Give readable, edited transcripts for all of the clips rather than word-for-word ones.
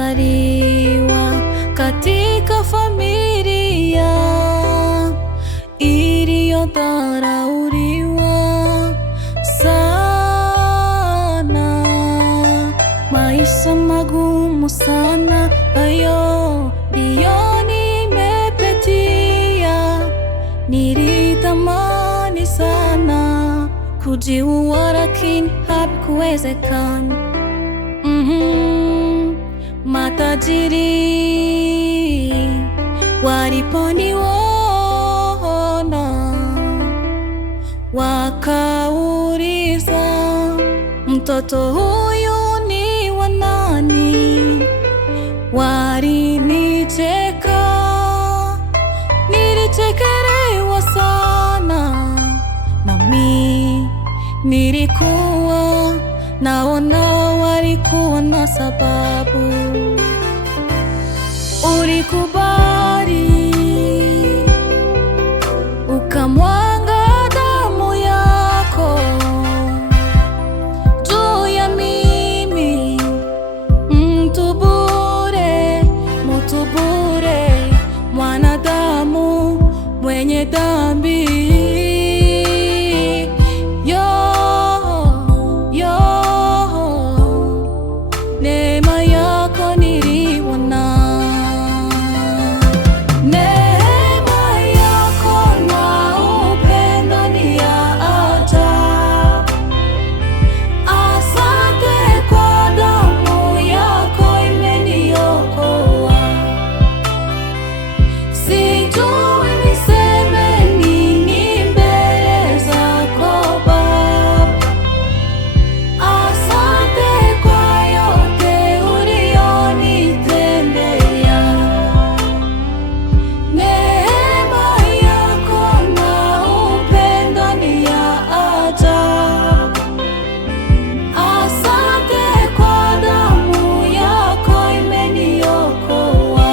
Nimezaliwa katika familia iliyodharauliwa sana, maisha magumu sana, hayo ndiyo nimepitia. Nilitamani sana kujiua lakini hakuwezekana. Matajiri waliponiona wakauliza, mtoto huyu ni wa nani? Walinicheka, nilichekelewa sana, nami nilikuwa naona walikuwa na sababu. Ulikubali ukamwaga damu yako juu ya mimi, mtu bure, mwanadamu mwenye dhambi. Neema yako niliona, neema yako na upendo ni ya ajabu. Asante kwa damu yako imeniokoa. Sijui niseme nini mbele zako Baba. Asante kwa yote ulionitendea. Neema yako na upendo ni ya ajabu. Asante kwa damu yako imeniokoa.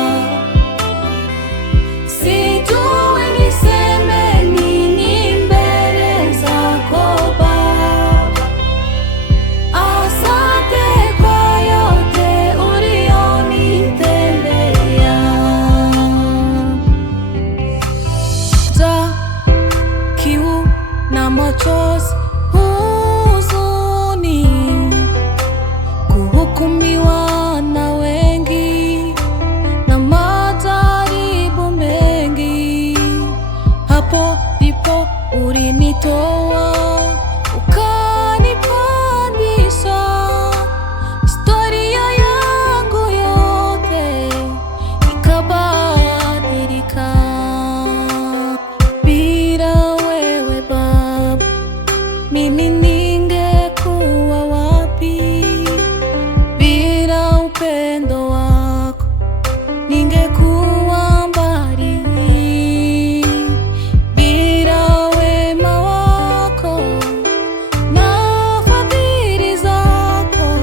Sijui niseme nini mbele zako Baba. Asante kwa yote ulionitendea. Njaa, kiu na machozi, huzuni, kuhukumiwa na wengi na majaribu mengi, hapo ndipo ulinitoa ukanipandisha. Historia yangu yote ikabadilika. Bila wewe Baba, mimi ningekuwa wapi? Bila upendo wako ningekuwa mbali. Bila wema wako na fadhili zako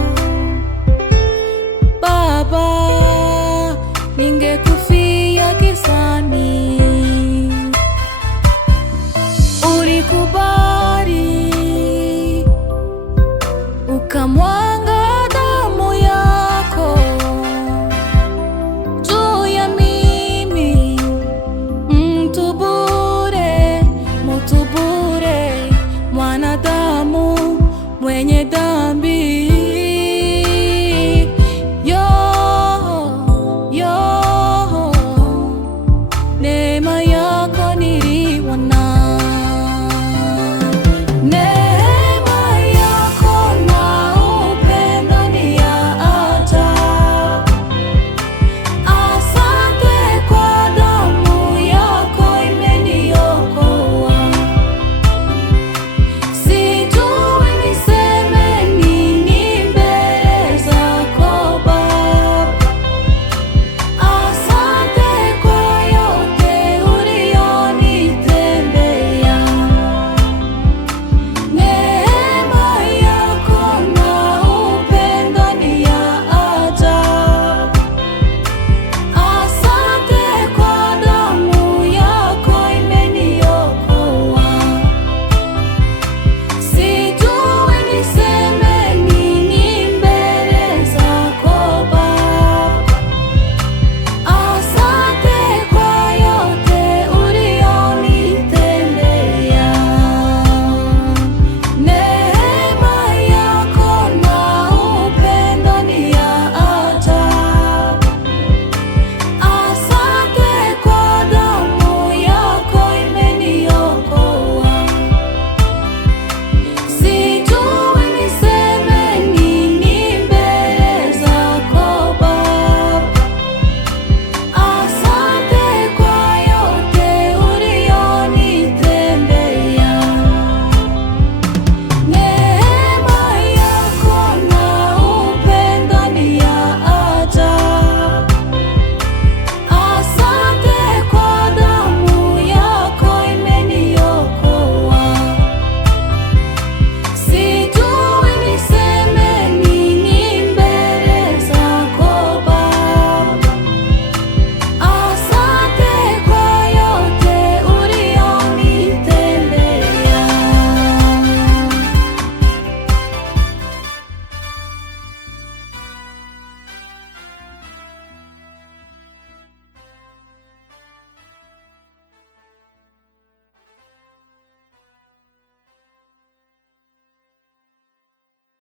Baba, ningekufia gizani. Ulikubali ukamwaga damu yako juu ya mimi, mtu bure, mwanadamu mwenye dhambi.